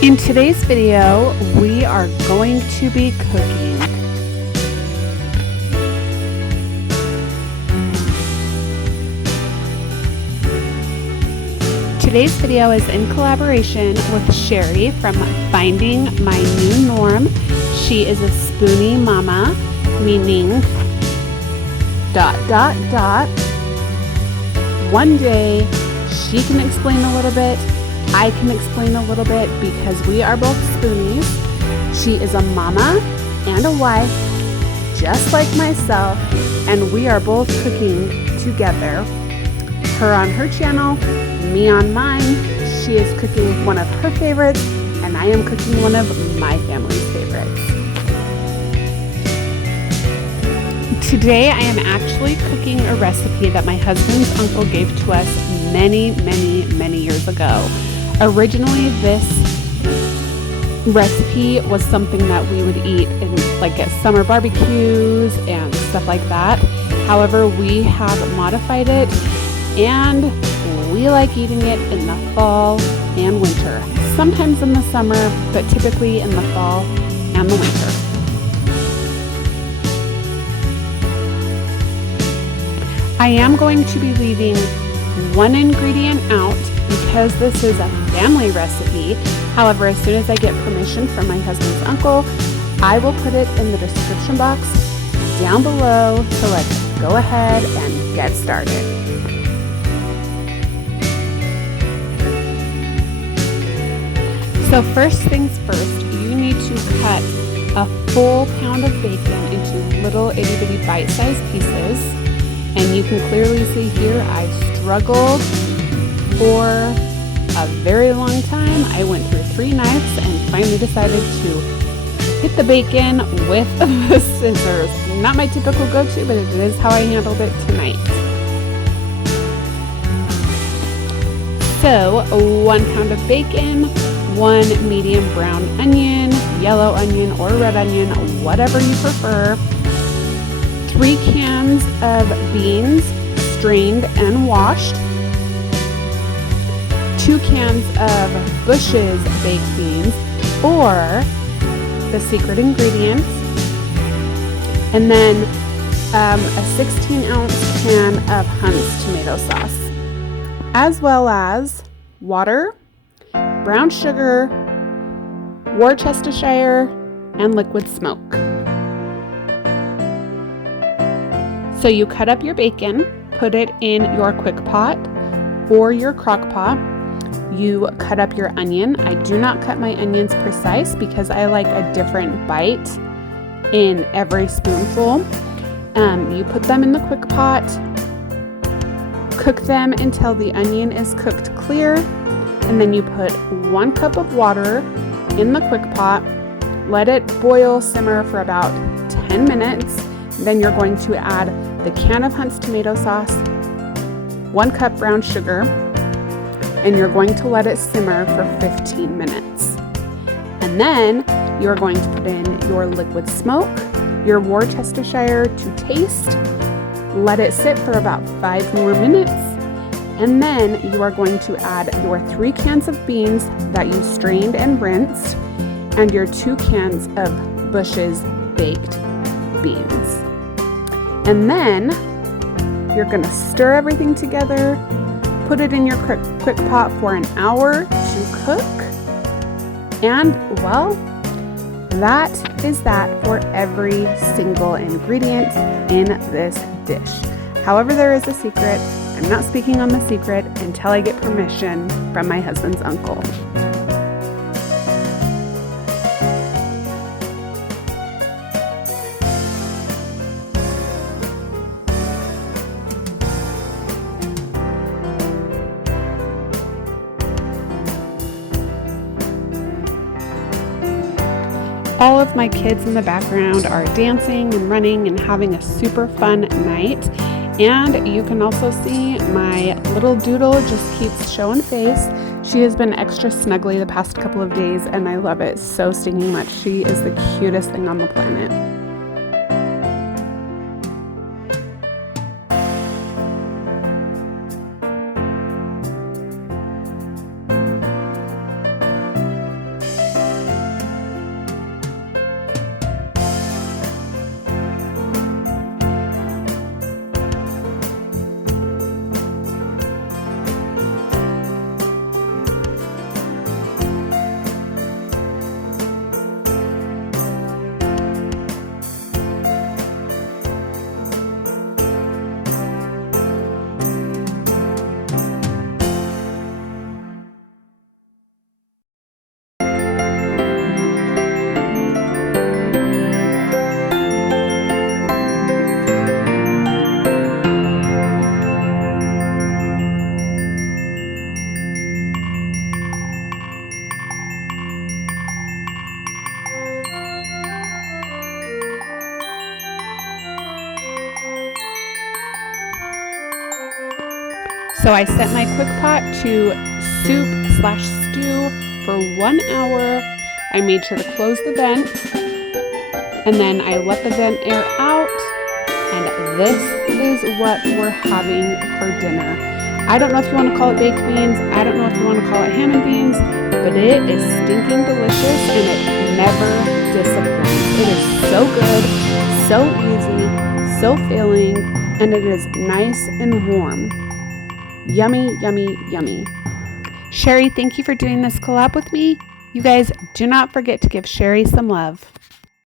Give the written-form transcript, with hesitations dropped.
In today's video, we are going to be cooking. Today's video is in collaboration with Shari from Finding My New Norm. She is a spoonie mama, meaning ... One day, she can explain a little bit, I can explain a little bit because we are both spoonies. She is a mama and a wife, just like myself, and we are both cooking together. Her on her channel, me on mine. She is cooking one of her favorites, and I am cooking one of my family's favorites. Today I am actually cooking a recipe that my husband's uncle gave to us many years ago. Originally, this recipe was something that we would eat in at summer barbecues and stuff like that. However, we have modified it and we like eating it in the fall and winter. Sometimes in the summer, but typically in the fall and the winter. I am going to be leaving one ingredient out because this is a family recipe. However, as soon as I get permission from my husband's uncle, I will put it in the description box down below. So let's go ahead and get started. So first things first, you need to cut a full pound of bacon into little itty bitty bite-sized pieces. And you can clearly see here I struggled for a very long time. I went through 3 knives and finally decided to hit the bacon with the scissors. Not my typical go-to, but it is how I handled it tonight. So 1 pound of bacon, 1 medium brown onion, yellow onion or red onion, whatever you prefer, 3 cans of beans, strained and washed, 2 cans of Bush's baked beans, or the secret ingredient, and then a 16-ounce can of Hunt's tomato sauce, as well as water, brown sugar, Worcestershire, and liquid smoke. So you cut up your bacon, put it in your quick pot or your crock pot. You cut up your onion. I do not cut my onions precise because I like a different bite in every spoonful. You put them in the quick pot, cook them until the onion is cooked clear, and then you put 1 cup of water in the quick pot, let it boil, simmer for about 10 minutes. Then you're going to add the can of Hunt's tomato sauce, 1 cup brown sugar, and you're going to let it simmer for 15 minutes. And then you're going to put in your liquid smoke, your Worcestershire to taste, let it sit for about 5 more minutes, and then you are going to add your 3 cans of beans that you strained and rinsed, and your 2 cans of Bush's baked beans. And then you're going to stir everything together, put it in your quick pot for an hour to cook, and well, that is that for every single ingredient in this dish. However, there is a secret. I'm not speaking on the secret until I get permission from my husband's uncle. All of my kids in the background are dancing and running and having a super fun night. And you can also see my little doodle just keeps showing face. She has been extra snuggly the past couple of days and I love it so stinking much. She is the cutest thing on the planet. So I set my quick pot to soup/stew for 1 hour. I made sure to close the vent, and then I let the vent air out, and this is what we're having for dinner. I don't know if you want to call it baked beans. I don't know if you want to call it ham and beans, but it is stinking delicious, and it never disappoints. It is so good, so easy, so filling, and it is nice and warm. Yummy, yummy, yummy. Shari, thank you for doing this collab with me. You guys do not forget to give Shari some love.